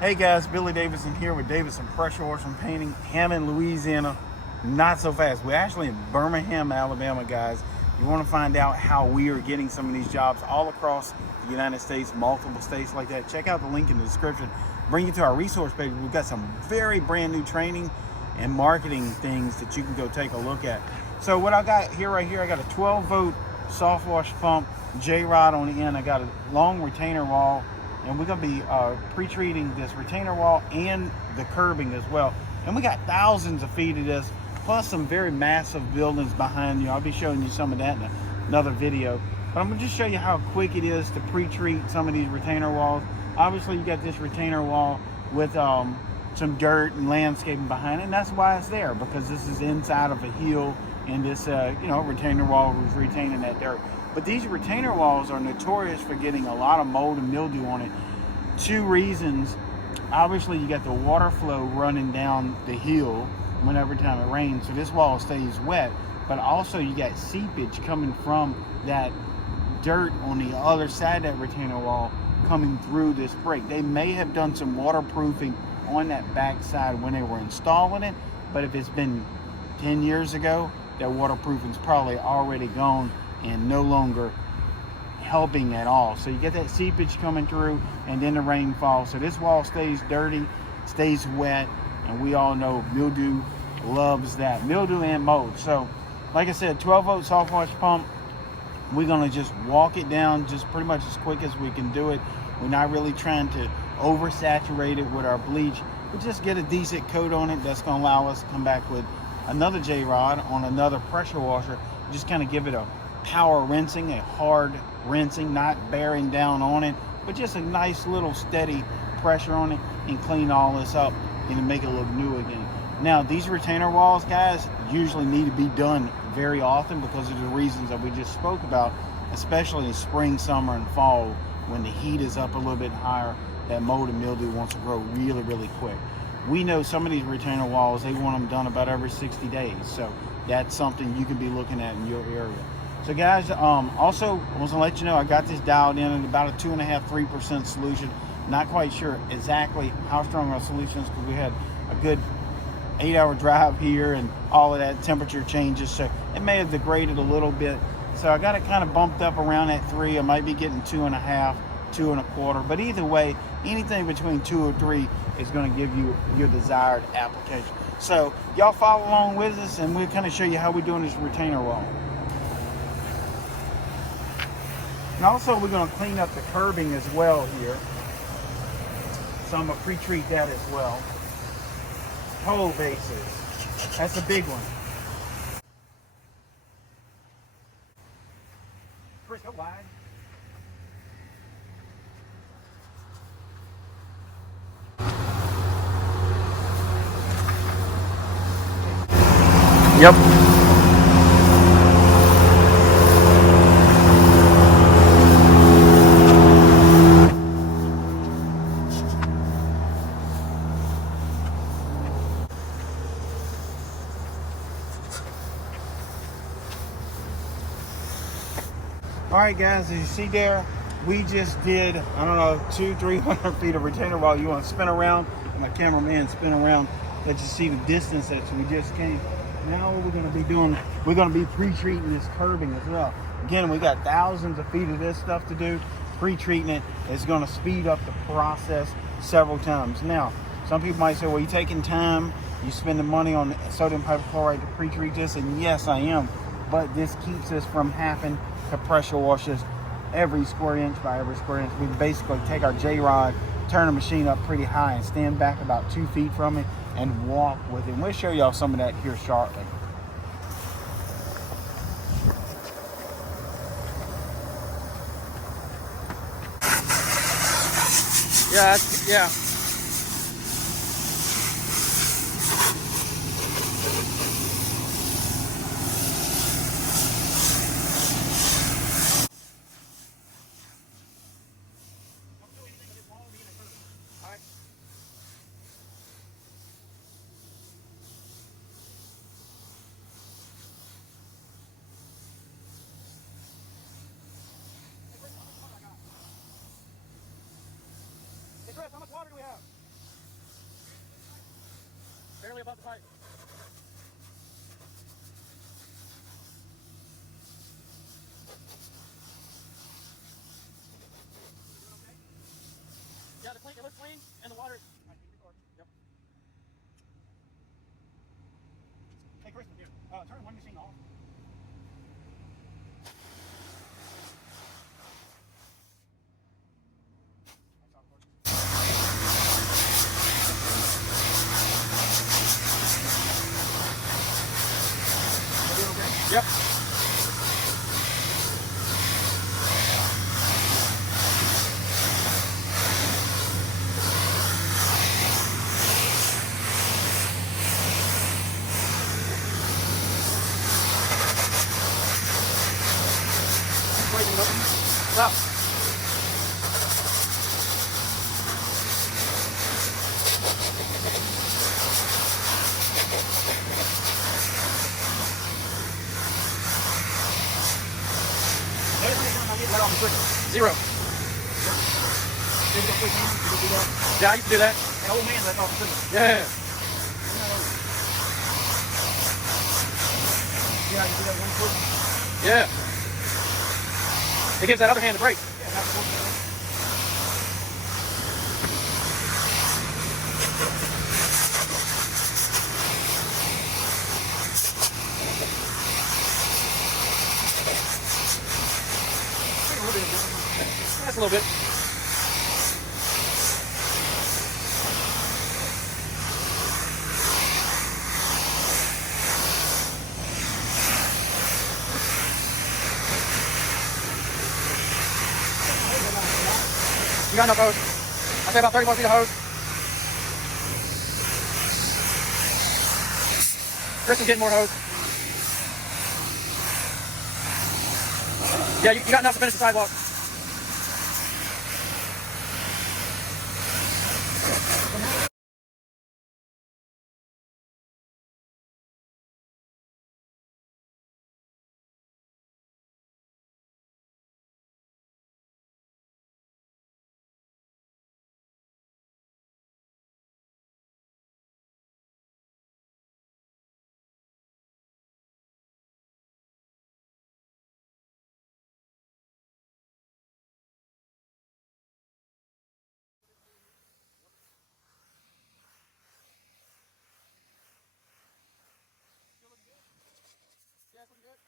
Hey guys, Billy Davidson here with Davidson Pressure Washing Painting, Hammond, Louisiana. Not so fast. We're actually in Birmingham, Alabama, guys. You want to find out how we are getting some of these jobs all across the United States, multiple states like that. Check out the link in the description. Bring you to our resource page. We've got some very brand new training and marketing things that you can go take a look at. So what I got here, right here, I got a 12-volt soft wash pump, J-rod on the end. I got a long retainer wall, and we're going to be pre-treating this retainer wall and the curbing as well. And we got thousands of feet of this, plus some very massive buildings behind you. I'll be showing you some of that in another video. But I'm going to just show you how quick it is to pre-treat some of these retainer walls. Obviously, you got this retainer wall with some dirt and landscaping behind it, and that's why it's there, because this is inside of a hill, and this retainer wall was retaining that dirt. But these retainer walls are notorious for getting a lot of mold and mildew on it. Two reasons. Obviously, you got the water flow running down the hill whenever time it rains, so this wall stays wet. But also, you got seepage coming from that dirt on the other side of that retainer wall coming through this break. They may have done some waterproofing on that back side when they were installing it, but if it's been 10 years ago, that waterproofing's probably already gone and no longer helping at all. So you get that seepage coming through, and then the rain falls. So this wall stays dirty, stays wet, and we all know mildew loves that. Mildew and mold. So like I said, 12-volt soft wash pump. We're gonna just walk it down just pretty much as quick as we can do it. We're not really trying to oversaturate it with our bleach. We just get a decent coat on it that's gonna allow us to come back with another J-rod on another pressure washer. Just kind of give it a power rinsing, a hard rinsing, not bearing down on it, but just a nice little steady pressure on it, and clean all this up and make it look new again. Now, these retainer walls, guys, usually need to be done very often because of the reasons that we just spoke about, especially in spring, summer, and fall when the heat is up a little bit higher. That mold and mildew wants to grow really, really quick. We know some of these retainer walls, they want them done about every 60 days. So that's something you can be looking at in your area. So guys, also I want to let you know I got this dialed in at about a 2.5–3% solution. Not quite sure exactly how strong our solution is because we had a good 8-hour drive here and all of that, temperature changes, so it may have degraded a little bit. So I got it kind of bumped up around that 3. I might be getting 2.5, 2.25, but either way, anything between 2 or 3 is going to give you your desired application. So y'all follow along with us, and we'll kind of show you how we're doing this retainer wall. And also, we're going to clean up the curbing as well here. So I'm going to pre-treat that as well. Toll bases. That's a big one. Chris, go wide. Yep. All right, guys, as you see there, we just did, I don't know, 200–300 feet of retainer wall. You want to spin around, my cameraman spin around, let you see the distance that we just came. Now what we're going to be doing, we're going to be pre-treating this curbing as well. Again, we got thousands of feet of this stuff to do. Pre-treating it is going to speed up the process several times. Now, some people might say, well, you're taking time, you're spending money on sodium hypochlorite to pre-treat this, and yes, I am. But this keeps us from having to pressure wash this every square inch by every square inch. We basically take our J-rod, turn the machine up pretty high, and stand back about 2 feet from it and walk with it. And we'll show y'all some of that here shortly. Yeah. How much water do we have? way above the pipe. Yeah, the clean, it looks clean, and the water. Yep. Hey, Kristen, turn one machine off. Yep. Stop. Let off the trigger. 0. Yeah, I used to do that. An old man let off the trigger. Yeah. Yeah, you do that one foot. Yeah. It gives that other hand a break. Yeah, that's what That's a little bit. You got enough hose? I say about 30 more feet of hose. Kristen's getting more hose. Yeah, you got enough to finish the sidewalk. Yeah, it's looking good.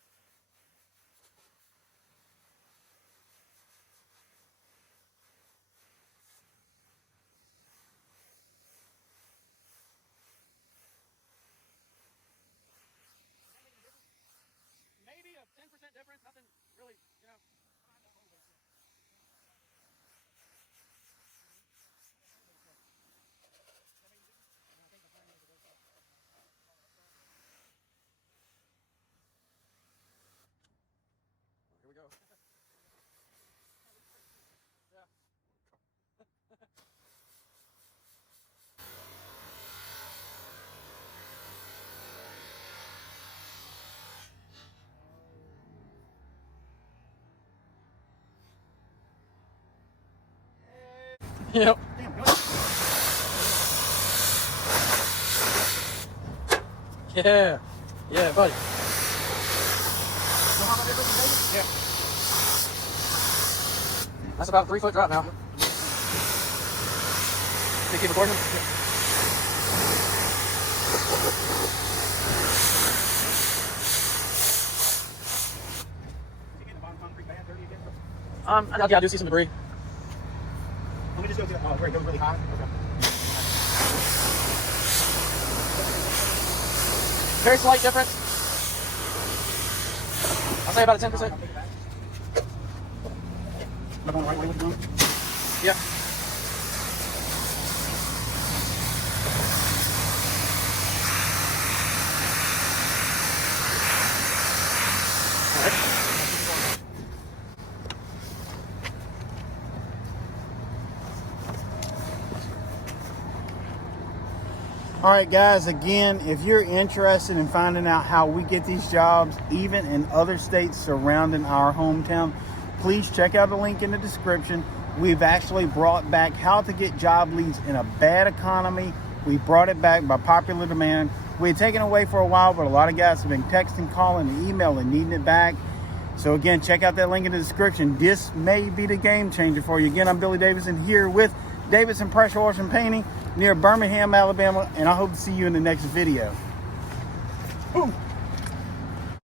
Maybe a 10% difference, nothing really, you know. Here we go. Yeah. Yep. Yeah. Yeah, buddy. Yeah. That's about a 3-foot drop now. Can you keep recording? Yeah, I do see some debris. Let me just go to where it goes really high. Okay. Very slight difference. I'll say about a 10%. Am I going the right way with the drone? Yeah. All right, guys, again, if you're interested in finding out how we get these jobs, even in other states surrounding our hometown, please check out the link in the description. We've actually brought back how to get job leads in a bad economy We brought it back by popular demand. We had taken it away for a while, but a lot of guys have been texting, calling, and emailing, needing it back. So again, check out that link in the description. This may be the game changer for you. Again, I'm Billy Davidson here with Davidson Pressure Washing Painting near Birmingham, Alabama, and I hope to see you in the next video. Ooh.